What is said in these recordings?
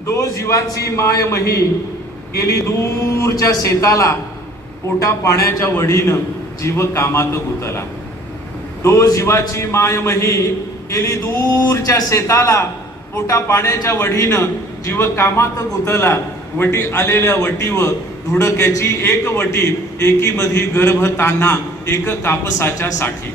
दो जीवाची माय मही गेली दूरच्या शेताला, पोटा पाण्याच्या वडीनं जीव कामात गुतला। दो जीवाची माय मही गेली दूरच्या शेताला, पोटा पाण्याच्या वडीनं जीव कामात गुतला। वटी आलेल्या वटीवर धुडक्याची एक वटी, एकी मधी गर्भ तान्हा एक कापसाच्या साठी।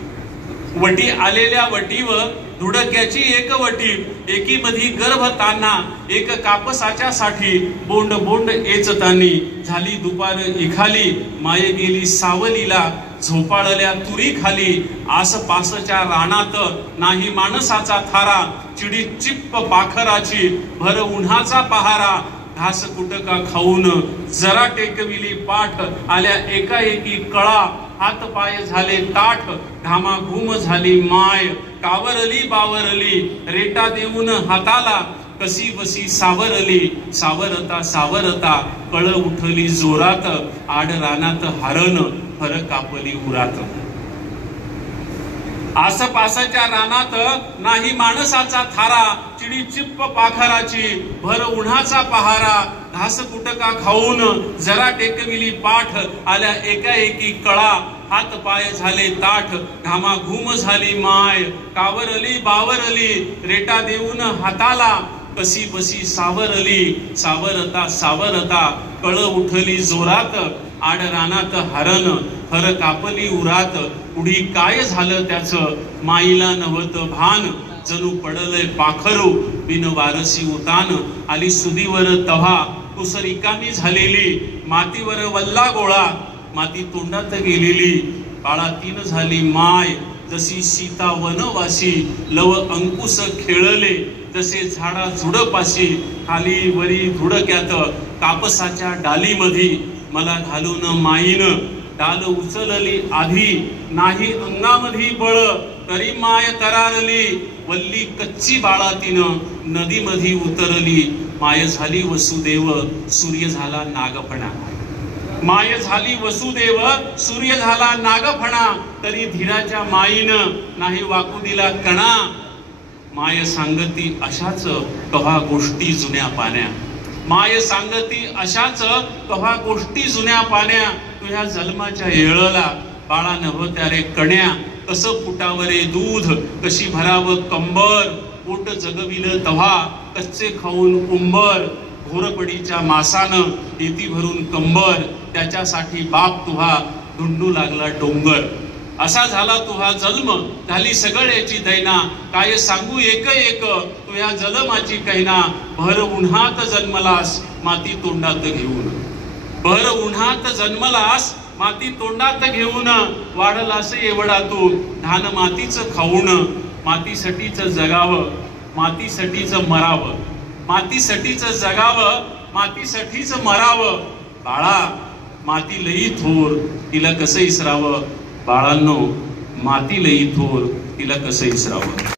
वटी आलेल्या वटीवर धुडक्याची एक वटी, एकी मधी गर्भ तान्हा एक कापसाच्या साठी। बोंड बोंड एचतानी झाली दुपार इखाली, माये गेली सावलीला झोपाळल्या तुरी खाली। आसपासच्या रानात नाही माणसाचा थारा, चिडी चिप्प पाखराची भर उन्हाचा पहारा। घास कुटका खाऊन जरा टेकविली पाठ, आल्या एकाएकी कळा हात पाय झाले ताठ। घामाघूम झाली माय कावरली बावरली, रेटा देऊन हाताला कशी बसी सावरली। सावरता सावरता कळ उठली जोरात, आड रानात हारण फर कापली उरात। आसपासच्या रानात नाही माणसाचा थारा, चिडी चिप्प पाखराची भर उन्हाचा पहारा। घास कुटका खाऊन जरा टेकविली पाठ, आल्या एकाएकी कळा हात पाय झाले ताठ। घामाघूम झाली माय कावरली बावरली, रेटा देऊन हाताला कशी बसी सावरली। सावरता सावरता कळ उठली जोरात, आड रानात हरण फर कापली उरात। पुढी काय झालं त्याचं माईला नव्हत भान, जणू पडलंय पाखरू बिन वारसी उतान। आली सुदीवर तव्हा कुस रिकामी झालेली, मातीवर वल्ला गोळा माती तोंडात गेलेली। बाळातीन झाली माय जशी सीता वनवासी, लव अंकुश खेळले जसे झाडा झुडपाशी। खाली वरी धुडक्यात कापसाच्या डालीमधी, मला घालून माईन डाल उचलली आधी। नाही अंगामधी बळ तरी माय तरारली, वल्ली कच्ची बाळातीनं नदीमधी उतरली। माय झाली वसुदेव सूर्य झाला नागफणा, माय झाली वसुदेव सूर्य झाला नागफणा। तरी धीराच्या माईनं नाही वाकू दिला कणा, माय सांगती अशाच कव्हा गोष्टी जुन्या पाण्या। माय सांगती अशाच कव्हा गोष्टी जुन्या पाण्या। तुझ्या जन्माच्या येळला बाळा नव्हत्या रे कण्या, कसं फुटावरे दूध कशी भरावं कंबर। पोट जगविलं तव्हा कच्चे खाऊन उंबर, घोरपडीच्या मासानं येती भरून कंबर। त्याच्यासाठी बाप तुहा धुंडू लागला डोंगर। असा झाला तुहा जन्म झाली सगळ्याची दैना, काय सांगू एक एक तुझ्या जन्माची कहना। भर उन्हात जन्मलास माती तोंडात घेऊन, भर उन्हात जन्मलास माती तोंडात घेऊन। वाढलास एवढा तू धान मातीचं खाऊन, मातीसाठीच जगावं मातीसाठीच मरावं। मातीसाठीच जगावं मातीसाठीच मरावं। बाळा माती लई थोर तिला कसं इसरावं, बाळांनो माती लई थोर तिला कसं इसरावं।